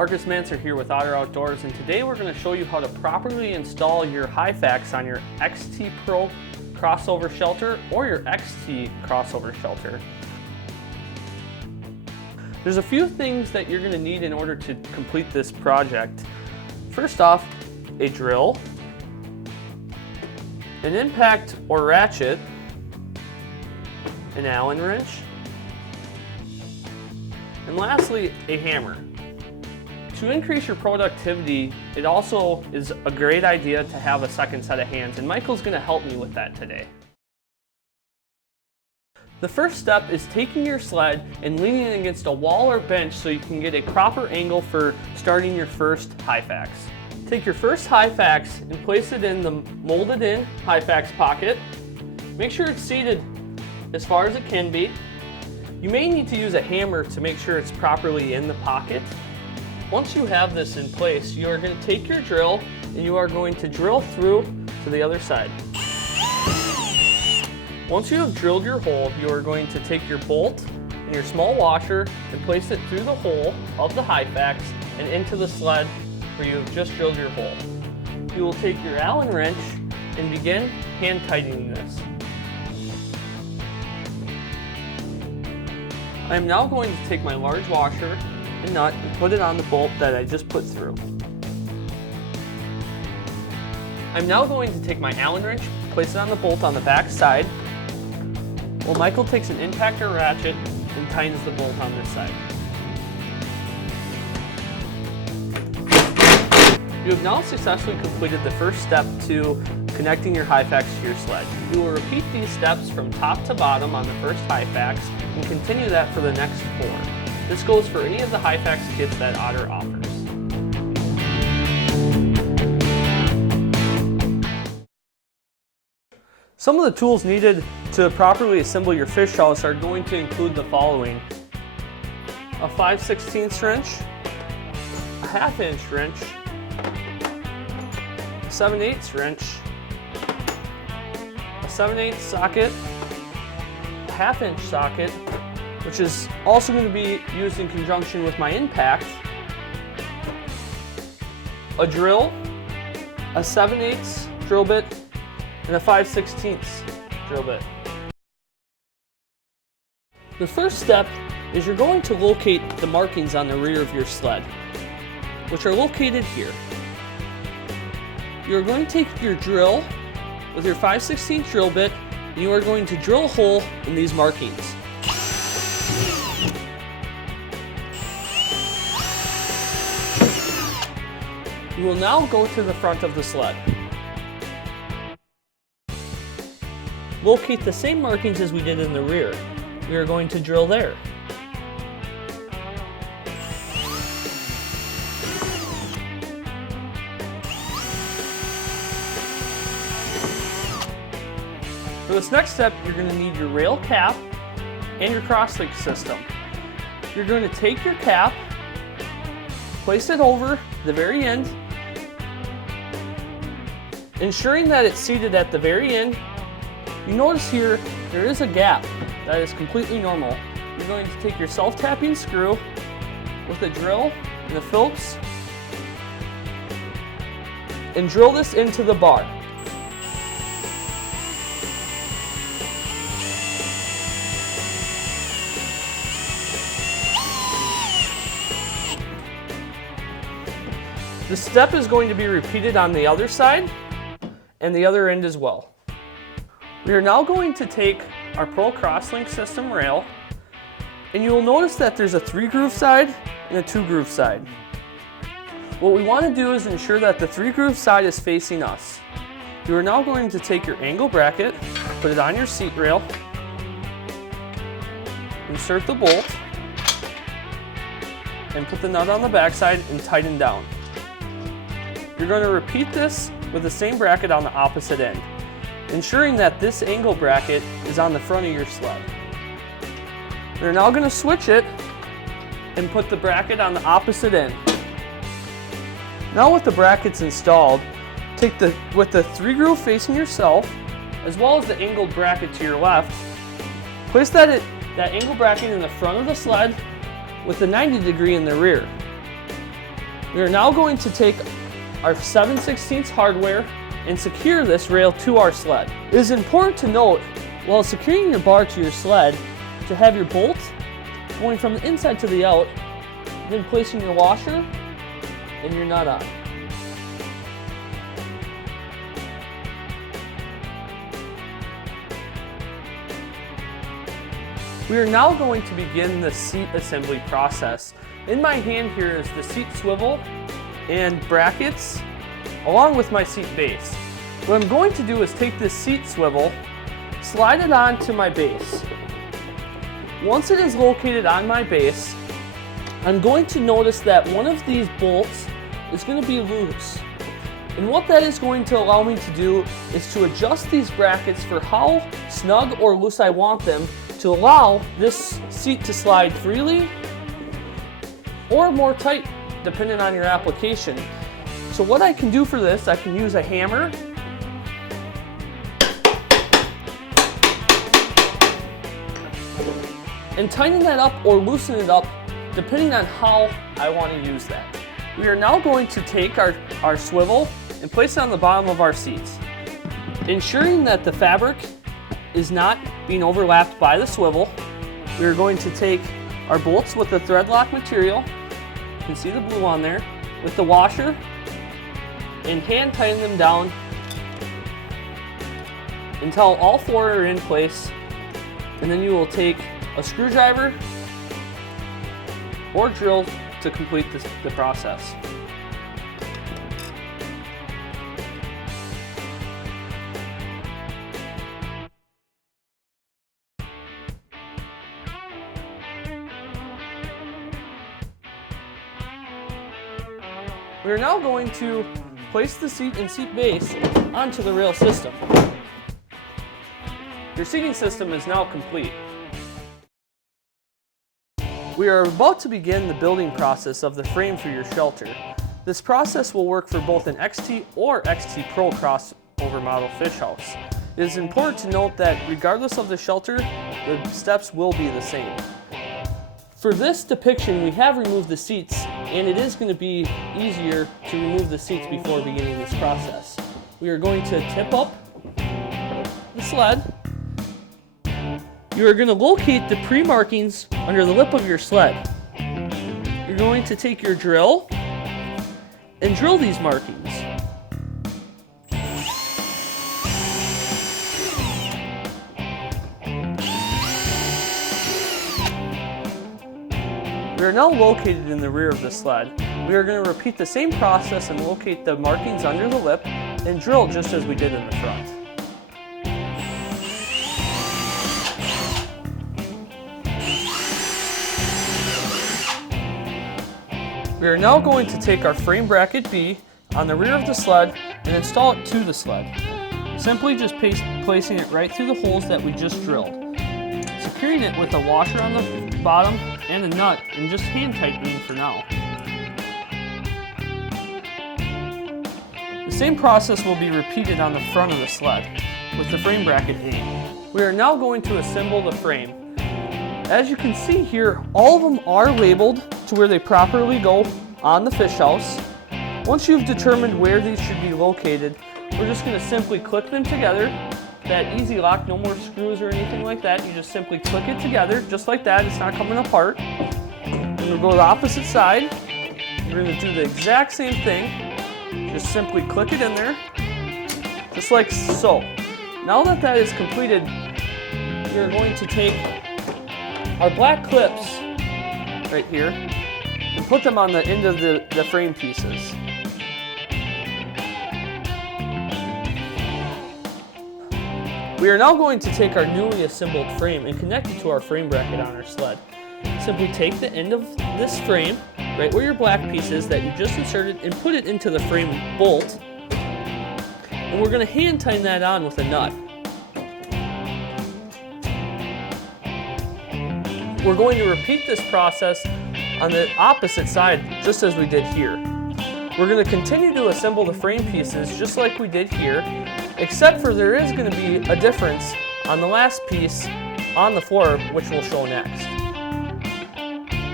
Marcus Manser here with Otter Outdoors, and today we're going to show you how to properly install your Hyfax on your XT Pro crossover shelter or your XT crossover shelter. There's a few things that you're going to need in order to complete this project. First off, a drill, an impact or ratchet, an Allen wrench, and lastly, a hammer. To increase your productivity, it also is a great idea to have a second set of hands, and Michael's going to help me with that today. The first step is taking your sled and leaning it against a wall or bench so you can get a proper angle for starting your first Hyfax. Take your first Hyfax and place it in the molded in Hyfax pocket. Make sure it's seated as far as it can be. You may need to use a hammer to make sure it's properly in the pocket. Once you have this in place, you are going to take your drill and you are going to drill through to the other side. Once you have drilled your hole, you are going to take your bolt and your small washer and place it through the hole of the Hyfax and into the sled where you have just drilled your hole. You will take your Allen wrench and begin hand tightening this. I am now going to take my large washer and nut and put it on the bolt that I just put through. I'm now going to take my Allen wrench, place it on the bolt on the back side, while Michael takes an impact or ratchet and tightens the bolt on this side. You have now successfully completed the first step to connecting your Hyfax to your sled. You will repeat these steps from top to bottom on the first Hyfax and continue that for the next 4. This goes for any of the Hyfax kits that Otter offers. Some of the tools needed to properly assemble your fish house are going to include the following: a 5/16 wrench, a 1/2 inch wrench, a 7/8 wrench, a 7/8 socket, a 1/2 inch socket, which is also going to be used in conjunction with my impact, a drill, a 7/8 drill bit, and a 5/16 drill bit. The first step is you're going to locate the markings on the rear of your sled, which are located here. You're going to take your drill with your 5/16 drill bit, and you are going to drill a hole in these markings. You will now go to the front of the sled. Locate the same markings as we did in the rear. We are going to drill there. For this next step, you're going to need your rail cap and your crosslink system. You're going to take your cap, place it over the very end, ensuring that it's seated at the very end. You notice here there is a gap that is completely normal. You're going to take your self-tapping screw with a drill and a Phillips and drill this into the bar. The step is going to be repeated on the other side and the other end as well. We are now going to take our Pro Crosslink system rail, and you will notice that there's a 3-groove side and a 2-groove side. What we want to do is ensure that the 3-groove side is facing us. You are now going to take your angle bracket, put it on your seat rail, insert the bolt, and put the nut on the back side and tighten down. You're going to repeat this with the same bracket on the opposite end, ensuring that this angle bracket is on the front of your sled. We're now going to switch it and put the bracket on the opposite end. Now with the brackets installed, take with the 3-groove facing yourself, as well as the angled bracket to your left, place that angle bracket in the front of the sled with the 90 degree in the rear. We are now going to take our 7/16 hardware and secure this rail to our sled. It is important to note, while securing your bar to your sled, to have your bolt going from the inside to the out, then placing your washer and your nut on. We are now going to begin the seat assembly process. In my hand here is the seat swivel and brackets, along with my seat base. What I'm going to do is take this seat swivel, slide it onto my base. Once it is located on my base, I'm going to notice that one of these bolts is going to be loose. And what that is going to allow me to do is to adjust these brackets for how snug or loose I want them to allow this seat to slide freely or more tight, depending on your application. So what I can do for this, I can use a hammer and tighten that up or loosen it up depending on how I want to use that. We are now going to take our swivel and place it on the bottom of our seats, ensuring that the fabric is not being overlapped by the swivel. We are going to take our bolts with the thread lock material, you can see the blue on there, with the washer, and hand tighten them down until all four are in place, and then you will take a screwdriver or drill to complete the process. We are now going to place the seat and seat base onto the rail system. Your seating system is now complete. We are about to begin the building process of the frame for your shelter. This process will work for both an XT or XT Pro crossover model fish house. It is important to note that regardless of the shelter, the steps will be the same. For this depiction, we have removed the seats, and it is going to be easier to remove the seats before beginning this process. We are going to tip up the sled. You are going to locate the pre-markings under the lip of your sled. You're going to take your drill and drill these markings. We are now located in the rear of the sled. We are going to repeat the same process and locate the markings under the lip and drill just as we did in the front. We are now going to take our frame bracket B on the rear of the sled and install it to the sled. Simply just placing it right through the holes that we just drilled. Securing it with a washer on the bottom and a nut, and just hand tightening for now. The same process will be repeated on the front of the sled with the frame bracket A. We are now going to assemble the frame. As you can see here, all of them are labeled to where they properly go on the fish house. Once you've determined where these should be located, we're just going to simply click them together. That easy lock, no more screws or anything like that. You just simply click it together, just like that. It's not coming apart. And we'll go to the opposite side. We're going to do the exact same thing. Just simply click it in there, just like so. Now that that is completed, we're going to take our black clips right here and put them on the end of the frame pieces. We are now going to take our newly assembled frame and connect it to our frame bracket on our sled. Simply take the end of this frame, right where your black piece is that you just inserted, and put it into the frame bolt. And we're going to hand tighten that on with a nut. We're going to repeat this process on the opposite side, just as we did here. We're going to continue to assemble the frame pieces just like we did here, except for there is going to be a difference on the last piece on the floor, which we'll show next.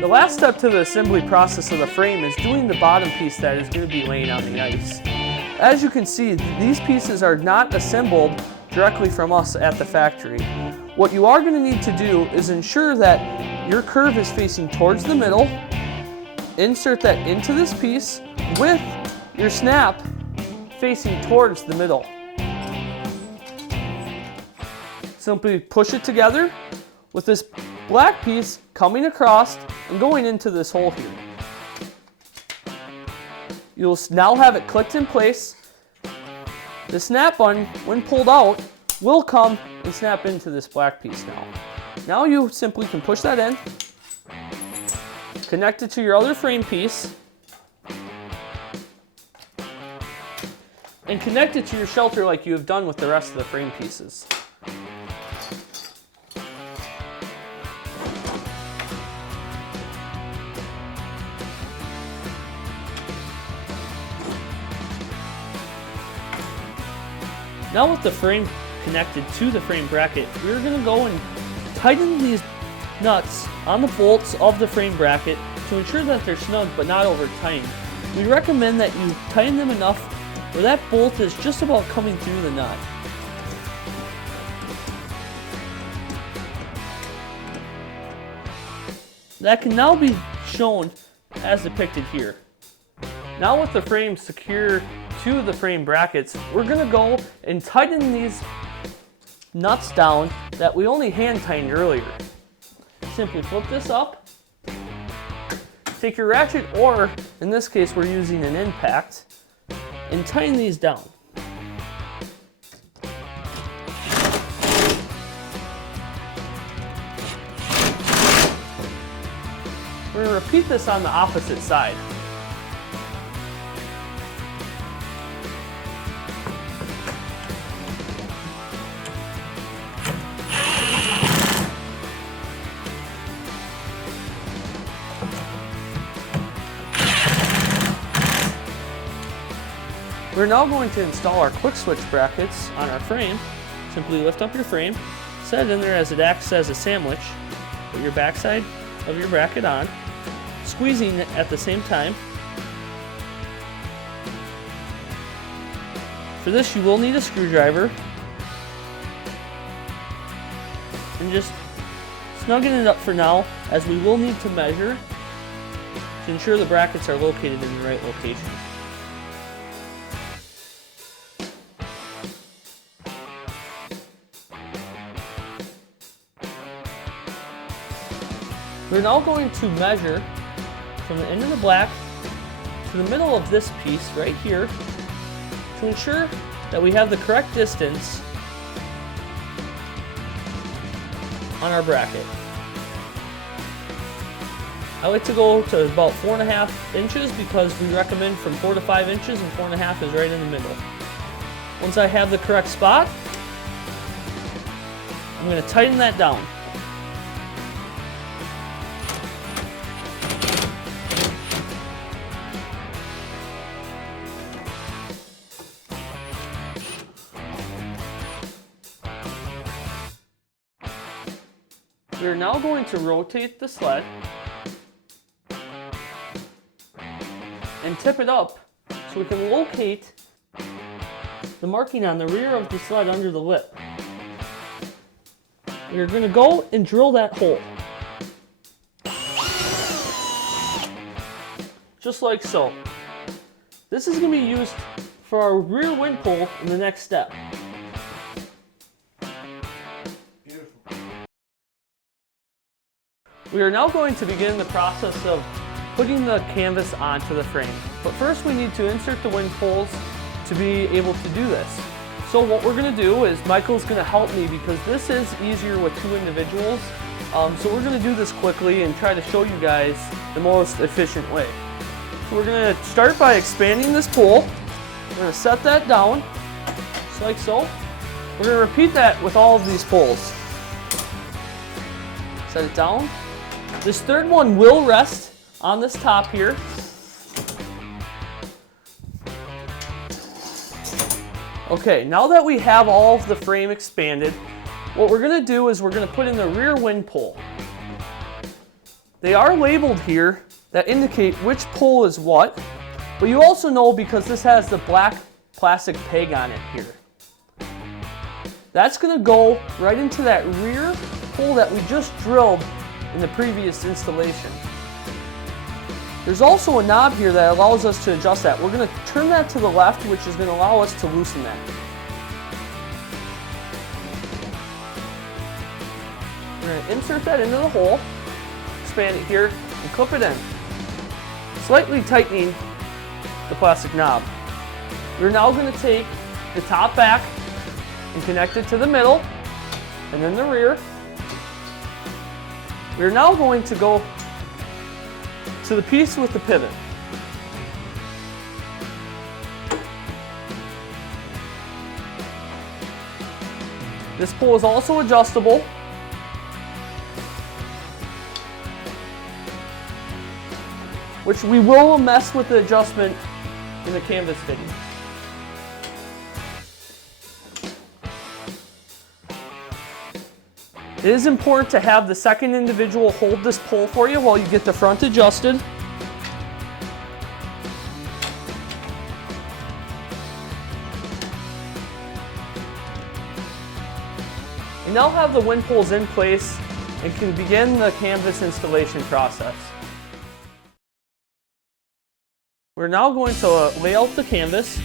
The last step to the assembly process of the frame is doing the bottom piece that is going to be laying on the ice. As you can see, these pieces are not assembled directly from us at the factory. What you are going to need to do is ensure that your curve is facing towards the middle. Insert that into this piece with your snap facing towards the middle. Simply push it together with this black piece coming across and going into this hole here. You'll now have it clicked in place. The snap button, when pulled out, will come and snap into this black piece now. Now you simply can push that in, connect it to your other frame piece, and connect it to your shelter like you have done with the rest of the frame pieces. Now with the frame connected to the frame bracket, we're going to go and tighten these nuts on the bolts of the frame bracket to ensure that they're snug but not over tight. We recommend that you tighten them enough where that bolt is just about coming through the nut. That can now be shown as depicted here. Now with the frame secure to the frame brackets, we're going to go and tighten these nuts down that we only hand tightened earlier. Simply flip this up, take your ratchet, or in this case we're using an impact, and tighten these down. We're going to repeat this on the opposite side. We're now going to install our quick switch brackets on our frame. Simply lift up your frame, set it in there as it acts as a sandwich. Put your backside of your bracket on, squeezing it at the same time. For this you will need a screwdriver. And just snugging it up for now, as we will need to measure to ensure the brackets are located in the right location. We're now going to measure from the end of the black to the middle of this piece right here to ensure that we have the correct distance on our bracket. I like to go to about 4.5 inches because we recommend from 4 to 5 inches, and 4.5 is right in the middle. Once I have the correct spot, I'm going to tighten that down. We are now going to rotate the sled and tip it up so we can locate the marking on the rear of the sled under the lip. We are going to go and drill that hole. Just like so. This is going to be used for our rear wind pole in the next step. We are now going to begin the process of putting the canvas onto the frame. But first we need to insert the wind poles to be able to do this. So what we're going to do is Michael's going to help me because this is easier with 2 individuals. So we're going to do this quickly and try to show you guys the most efficient way. So we're going to start by expanding this pole. We're going to set that down, just like so. We're going to repeat that with all of these poles. Set it down. This third one will rest on this top here. Okay, now that we have all of the frame expanded, what we're going to do is we're going to put in the rear wind pole. They are labeled here that indicate which pole is what, but you also know because this has the black plastic peg on it here. That's going to go right into that rear hole that we just drilled in the previous installation. There's also a knob here that allows us to adjust that. We're going to turn that to the left, which is going to allow us to loosen that. We're going to insert that into the hole, expand it here, and clip it in, slightly tightening the plastic knob. We're now going to take the top back and connect it to the middle, and then the rear. We're now going to go to the piece with the pivot. This pole is also adjustable. Which we will mess with the adjustment in the canvas fitting. It is important to have the second individual hold this pole for you while you get the front adjusted. You now have the wind poles in place and can begin the canvas installation process. We're now going to lay out the canvas.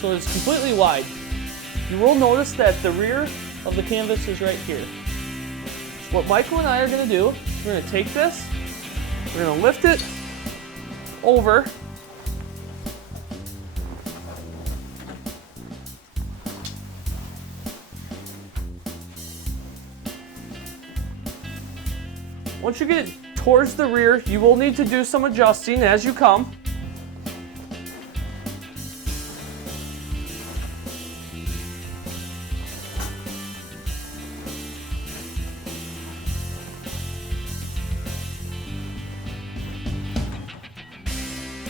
So it's completely wide. You will notice that the rear of the canvas is right here. What Michael and I are going to do, we're going to take this, we're going to lift it over, once you get towards the rear, you will need to do some adjusting as you come.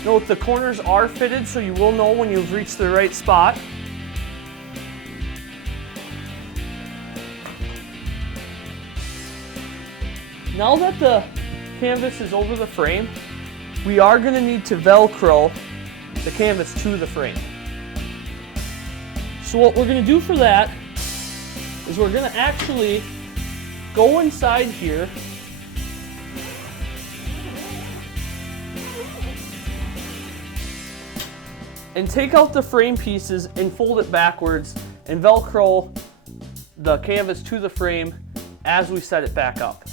Note the corners are fitted, so you will know when you've reached the right spot. Now that the canvas is over the frame, we are going to need to Velcro the canvas to the frame. So what we're going to do for that is we're going to actually go inside here and take out the frame pieces and fold it backwards and Velcro the canvas to the frame as we set it back up.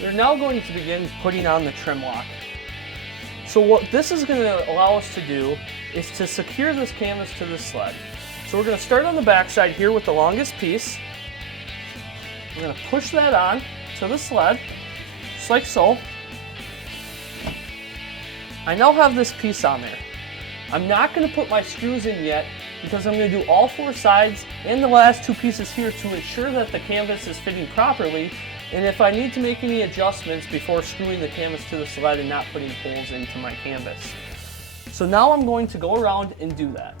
We're now going to begin putting on the trim lock. So what this is going to allow us to do is to secure this canvas to the sled. So we're going to start on the back side here with the longest piece. We're going to push that on to the sled, just like so. I now have this piece on there. I'm not going to put my screws in yet because I'm going to do all four sides and the last two pieces here to ensure that the canvas is fitting properly, and if I need to make any adjustments before screwing the canvas to the sled and not putting holes into my canvas. So now I'm going to go around and do that.